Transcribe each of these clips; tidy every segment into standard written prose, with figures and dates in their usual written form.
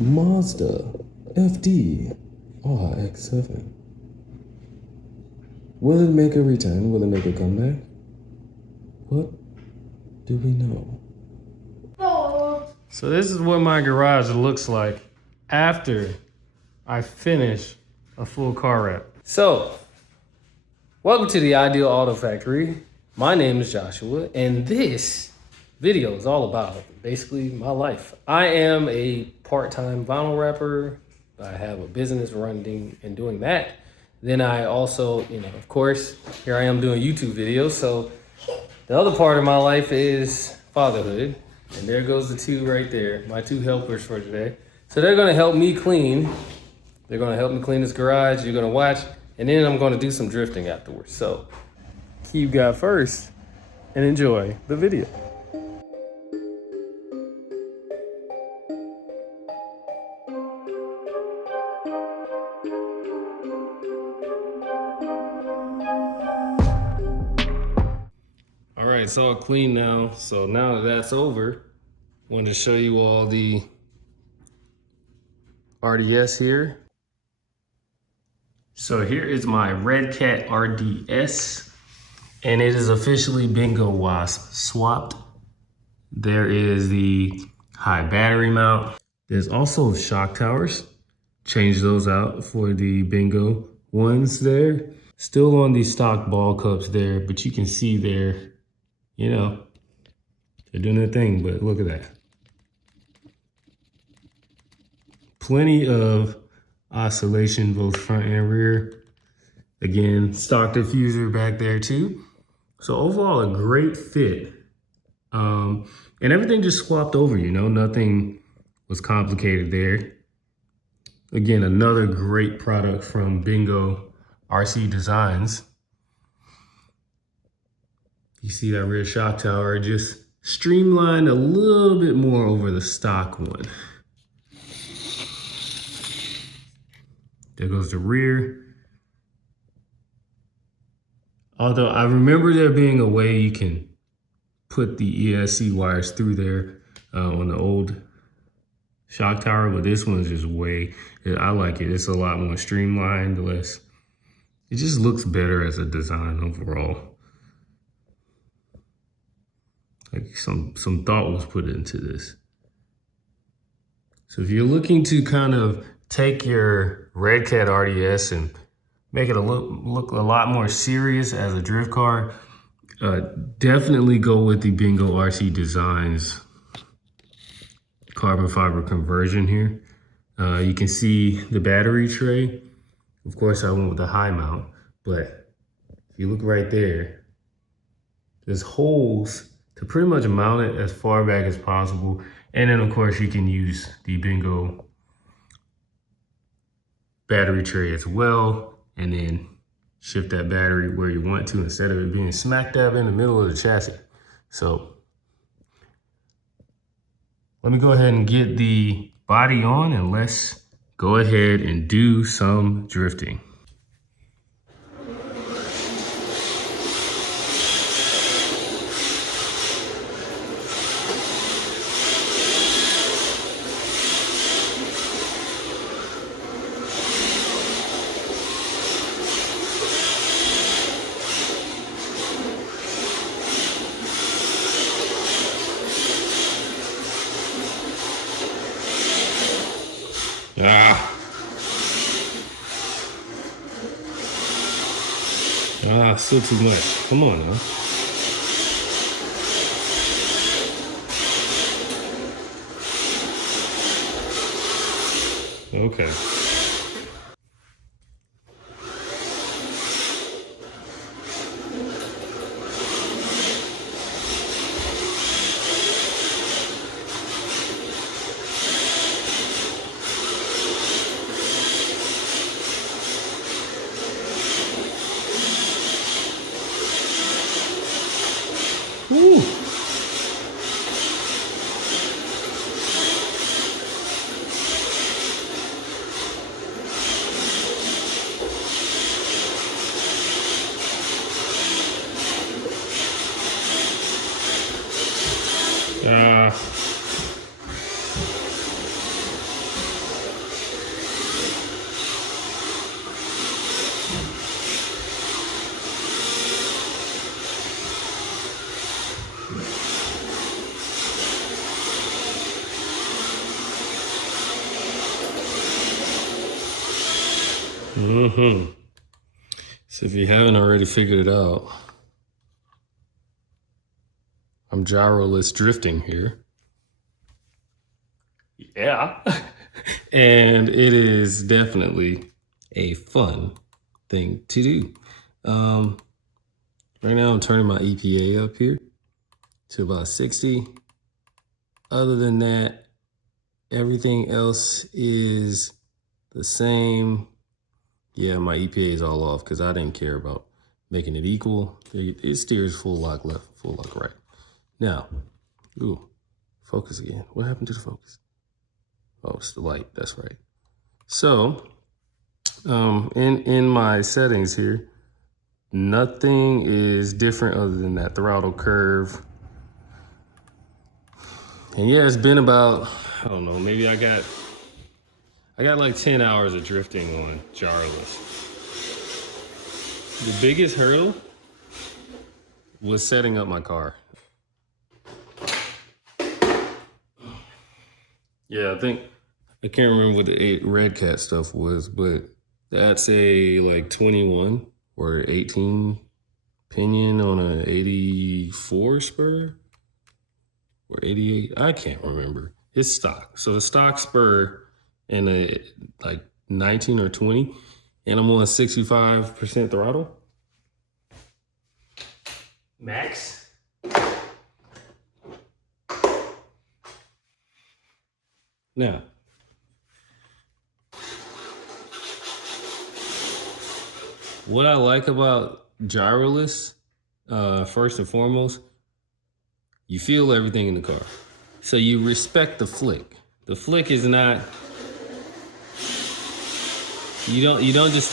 Mazda FD RX-7. Will it make a return? Will it make a comeback? What do we know? So this is what my garage looks like after I finish a full car wrap. So, welcome to the Ideal Auto Factory. My name is Joshua, and this video is all about basically my life. I am a part-time vinyl wrapper. I have a business running and doing that. Then I also, of course, here I am doing YouTube videos. So the other part of my life is fatherhood. And there goes the two right there, my two helpers for today. So they're gonna help me clean. They're gonna help me clean this garage. You're gonna watch, and then I'm gonna do some drifting afterwards. So keep God first and enjoy the video. All right, it's all clean now. So now that that's over, I wanted to show you all the RDS here. So here is my REDCAT RDS, and it is officially bingo wasp swapped. There is the high battery mount. There's also shock towers. Change those out for the bingo ones there. Still on the stock ball cups there, but you can see there, they're doing their thing, but look at that. Plenty of oscillation, both front and rear. Again, stock diffuser back there too. So overall, a great fit. And everything just swapped over, nothing was complicated there. Again, another great product from Bingo RC Designs. You see that rear shock tower just streamlined a little bit more over the stock one. There goes the rear. Although I remember there being a way you can put the ESC wires through there on the old shock tower, but this one's just I like it. It's a lot more streamlined, it just looks better as a design overall. Like some thought was put into this. So if you're looking to kind of take your REDCAT RDS and make it look a lot more serious as a drift car, definitely go with the Bingo RC Designs carbon fiber conversion here. You can see the battery tray. Of course, I went with the high mount, but if you look right there, there's holes to pretty much mount it as far back as possible. And then of course you can use the Bingo battery tray as well, and then shift that battery where you want to instead of it being smack dab in the middle of the chassis. So let me go ahead and get the body on, and let's go ahead and do some drifting. Still too much. Come on now. Okay. Woo. So if you haven't already figured it out, I'm gyroless drifting here. Yeah. And it is definitely a fun thing to do. Right now I'm turning my EPA up here to about 60. Other than that, everything else is the same. Yeah, my EPA is all off because I didn't care about making it equal. It steers full lock left, full lock right. Now, ooh, focus again. What happened to the focus? Oh, it's the light, that's right. So, in my settings here, nothing is different other than that throttle curve. And yeah, it's been about, I don't know, maybe I got like 10 hours of drifting on gyroless. The biggest hurdle was setting up my car. Yeah, I can't remember what the REDCAT stuff was, but that's a like 21 or 18 pinion on a 84 spur or 88. I can't remember. It's stock. So the stock spur and a like 19 or 20, and I'm on 65% throttle. Max. Now, what I like about gyroless, first and foremost, you feel everything in the car. So you respect the flick. The flick is not, you don't just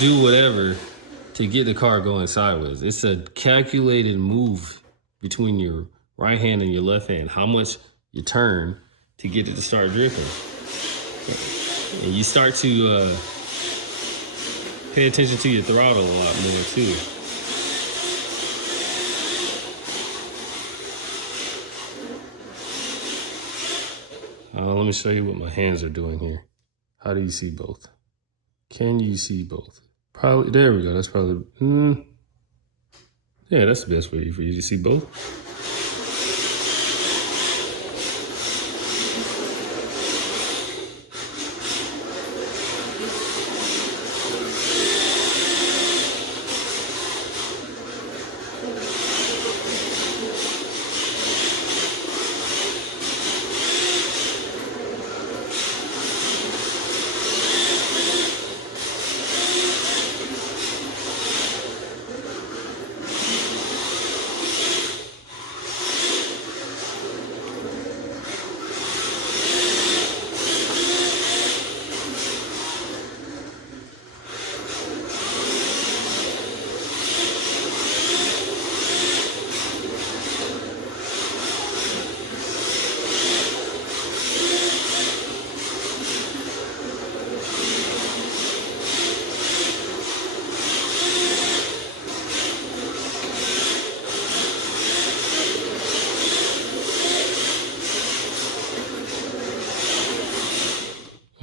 do whatever to get the car going sideways. It's a calculated move between your right hand and your left hand, how much you turn to get it to start drifting. And you start to pay attention to your throttle a lot more too. Let me show you what my hands are doing here. How do you see both? Can you see both? Probably, there we go. That's probably, yeah, that's the best way for you to see both.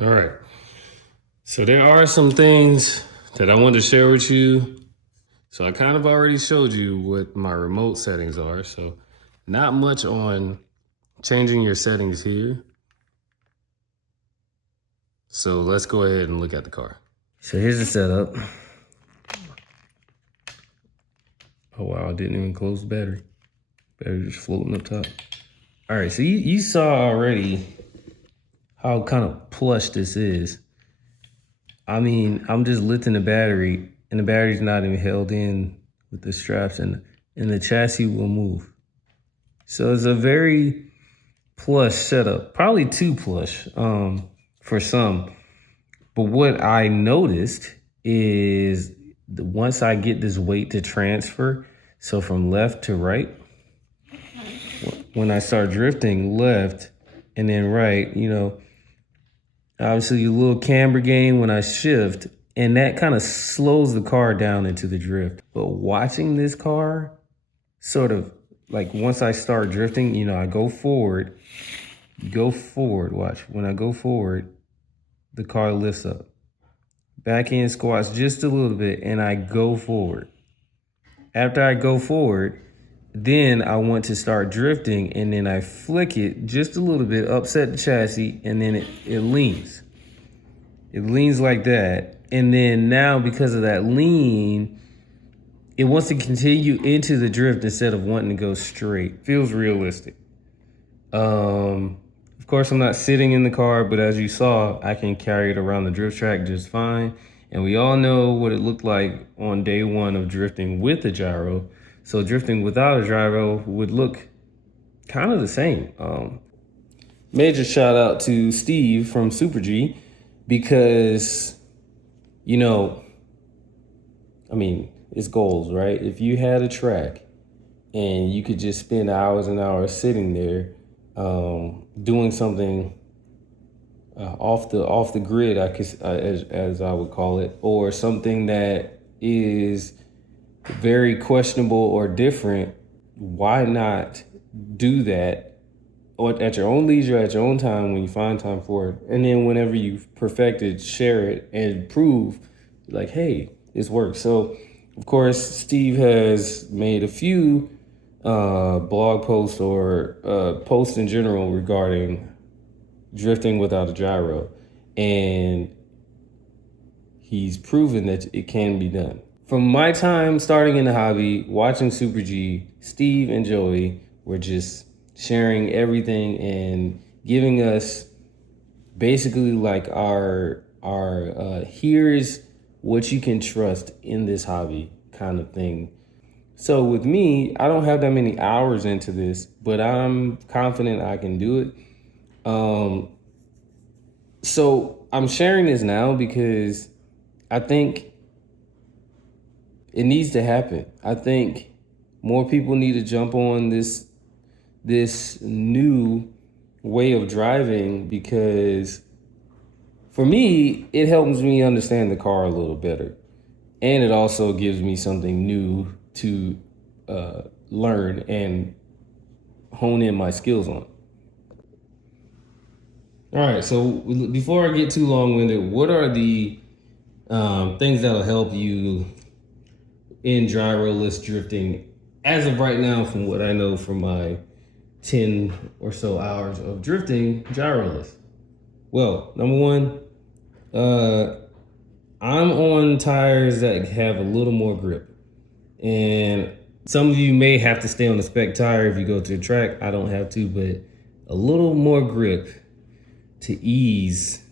All right, so there are some things that I want to share with you. So I kind of already showed you what my remote settings are. So not much on changing your settings here. So let's go ahead and look at the car. So here's the setup. Oh wow, I didn't even close the battery. Battery just floating up top. All right, so you saw already how kind of plush this is. I mean, I'm just lifting the battery and the battery's not even held in with the straps, and the chassis will move. So it's a very plush setup, probably too plush for some. But what I noticed is once I get this weight to transfer, so from left to right, when I start drifting left and then right, you know, obviously a little camber gain when I shift, and that kind of slows the car down into the drift. But watching this car, sort of like once I start drifting, you know, I go forward, watch. When I go forward, the car lifts up. Back end squats just a little bit, and I go forward. After I go forward, then I want to start drifting, and then I flick it just a little bit, upset the chassis, and then it leans. It leans like that. And then now, because of that lean, it wants to continue into the drift instead of wanting to go straight. Feels realistic. Of course, I'm not sitting in the car, but as you saw, I can carry it around the drift track just fine. And we all know what it looked like on day one of drifting with a gyro. So drifting without a gyro would look kind of the same. Major shout out to Steve from Super G, because, you know, I mean, it's goals, right? If you had a track and you could just spend hours and hours sitting there doing something off the grid, as I would call it, or something that is very questionable or different, why not do that at your own leisure, at your own time, when you find time for it? And then whenever you've perfected, share it and prove, like, hey, this works. So, of course, Steve has made a few blog posts or posts in general regarding drifting without a gyro. And he's proven that it can be done. From my time starting in the hobby, watching Super G, Steve and Joey were just sharing everything and giving us basically like our here's what you can trust in this hobby kind of thing. So with me, I don't have that many hours into this, but I'm confident I can do it. So I'm sharing this now because I think it needs to happen. I think more people need to jump on this new way of driving, because for me, it helps me understand the car a little better. And it also gives me something new to learn and hone in my skills on. All right, so before I get too long-winded, what are the things that'll help you in gyroless drifting as of right now, from what I know from my 10 or so hours of drifting gyroless? Well, number one, I'm on tires that have a little more grip. And some of you may have to stay on the Spec tire if you go to the track. I don't have to, but a little more grip to ease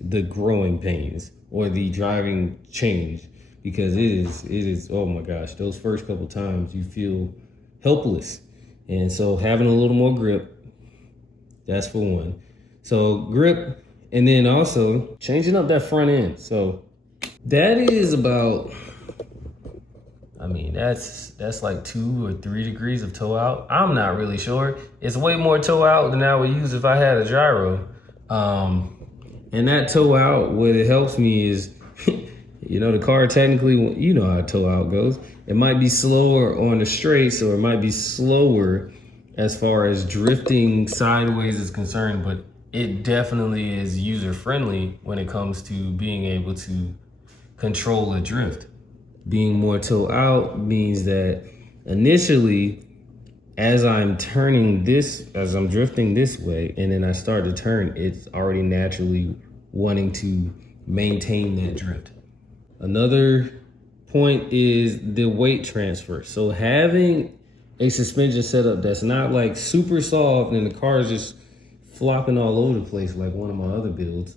the growing pains or the driving change, because it is, oh my gosh, those first couple times you feel helpless. And so having a little more grip, that's for one. So grip, and then also changing up that front end. So that is about, I mean, that's like 2 or 3 degrees of toe out. I'm not really sure. It's way more toe out than I would use if I had a gyro. And that toe out, what it helps me is, you know, the car technically, you know how toe out goes. It might be slower on the straights, or it might be slower as far as drifting sideways is concerned, but it definitely is user friendly when it comes to being able to control a drift. Being more toe out means that initially, as I'm turning this, as I'm drifting this way, and then I start to turn, it's already naturally wanting to maintain that drift. Another point is the weight transfer. So having a suspension setup that's not like super soft and the car is just flopping all over the place like one of my other builds,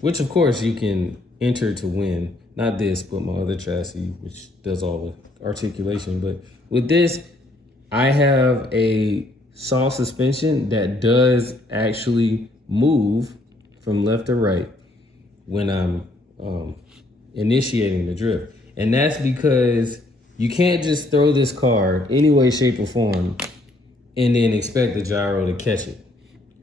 which of course you can enter to win. Not this, but my other chassis, which does all the articulation. But with this, I have a soft suspension that does actually move from left to right when I'm initiating the drift. And that's because you can't just throw this car any way, shape, or form and then expect the gyro to catch it.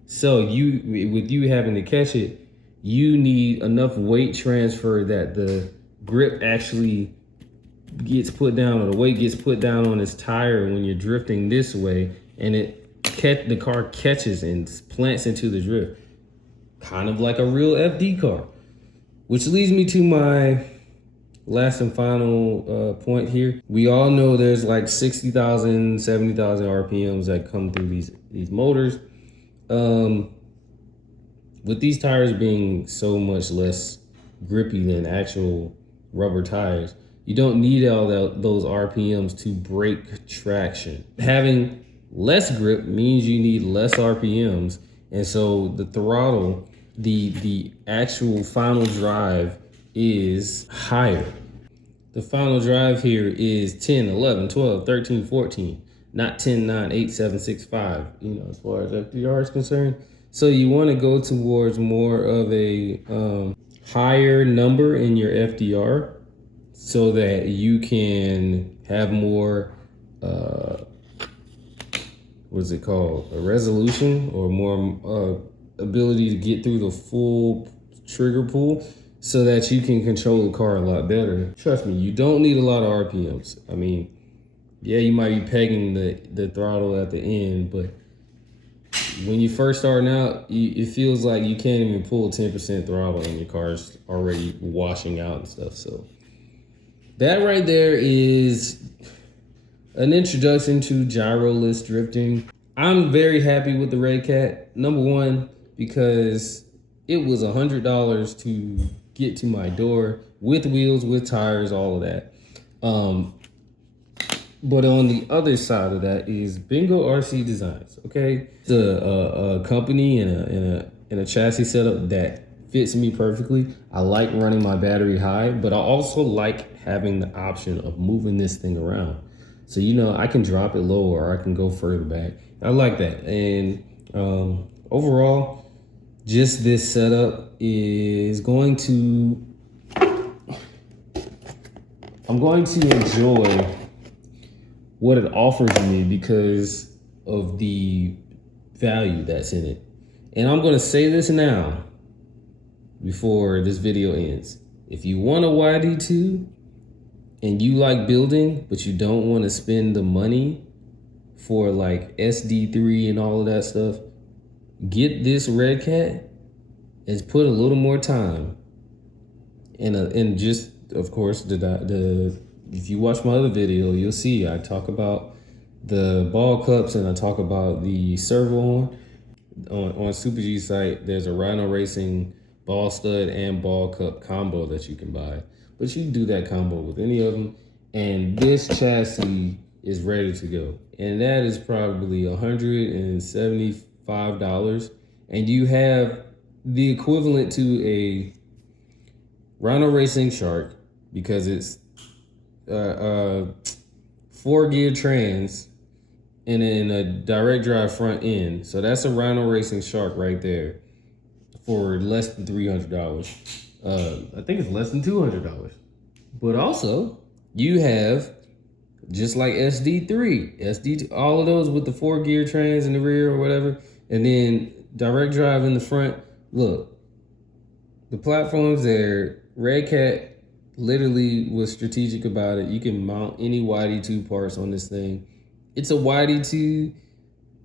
So with you having to catch it, you need enough weight transfer that the grip actually gets put down, or the weight gets put down on this tire when you're drifting this way, and the car catches and plants into the drift. kind of like a real FD car. Which leads me to my last and final point here. We all know there's like 60,000, 70,000 RPMs that come through these motors. With these tires being so much less grippy than actual rubber tires, you don't need all those RPMs to break traction. Having less grip means you need less RPMs, and so the throttle, the actual final drive is higher. The final drive here is 10, 11, 12, 13, 14, not 10, 9, 8, 7, 6, 5, you know, as far as FDR is concerned. So you want to go towards more of a higher number in your FDR so that you can have more, what's it called? A resolution, or more ability to get through the full trigger pull so that you can control the car a lot better. Trust me, you don't need a lot of RPMs. I mean, yeah, you might be pegging the throttle at the end, but when you first starting out, it feels like you can't even pull 10% throttle and your car's already washing out and stuff. So that right there is an introduction to gyroless drifting. I'm very happy with the REDCAT. Number one, because it was $100 to get to my door with wheels, with tires, all of that. But on the other side of that is Bingo RC Designs. Okay, it's a company and a chassis setup that fits me perfectly. I like running my battery high, but I also like having the option of moving this thing around. So, you know, I can drop it low or I can go further back. I like that. And overall, just this setup is going to, I'm going to enjoy what it offers me because of the value that's in it. And I'm gonna say this now before this video ends. If you want a YD2 and you like building, but you don't wanna spend the money for like SD3 and all of that stuff, get this REDCAT and put a little more time. And just, of course, if you watch my other video, you'll see I talk about the ball cups and I talk about the servo on Super G's site. There's a Rhino Racing ball stud and ball cup combo that you can buy, but you can do that combo with any of them. And this chassis is ready to go, and that is probably $175, and you have the equivalent to a Rhino Racing Shark because it's 4-gear trans and in a direct drive front end. So that's a Rhino Racing Shark right there for less than $300. I think it's less than $200. But also, you have, just like SD3, all of those with the 4-gear trans in the rear or whatever, and then direct drive in the front. Look, the platform's there. REDCAT literally was strategic about it. You can mount any YD2 parts on this thing. It's a YD2,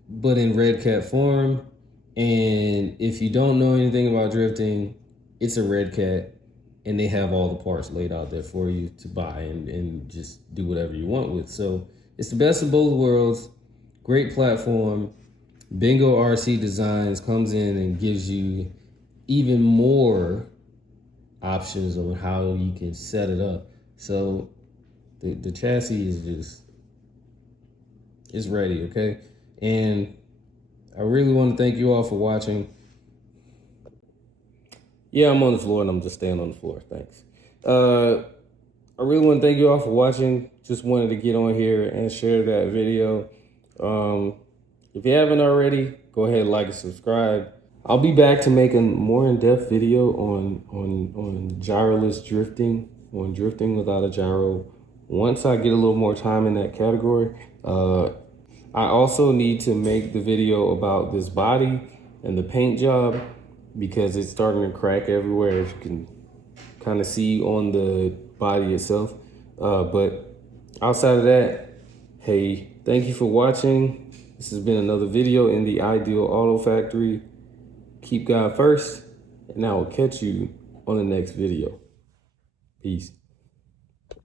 but in REDCAT form. And if you don't know anything about drifting, it's a REDCAT, and they have all the parts laid out there for you to buy and just do whatever you want with. So it's the best of both worlds. Great platform. Bingo RC Designs comes in and gives you even more options on how you can set it up. So the chassis is just, it's ready, okay? And I really want to thank you all for watching. Yeah, I'm on the floor and I'm just staying on the floor, thanks. I really want to thank you all for watching. Just wanted to get on here and share that video. If you haven't already, go ahead, like and subscribe. I'll be back to make a more in-depth video on gyroless drifting, on drifting without a gyro, once I get a little more time in that category. I also need to make the video about this body and the paint job because it's starting to crack everywhere, as you can kind of see on the body itself. But outside of that, hey, thank you for watching. This has been another video in the Ideal Auto Factory. Keep God first. and I will catch you on the next video. Peace.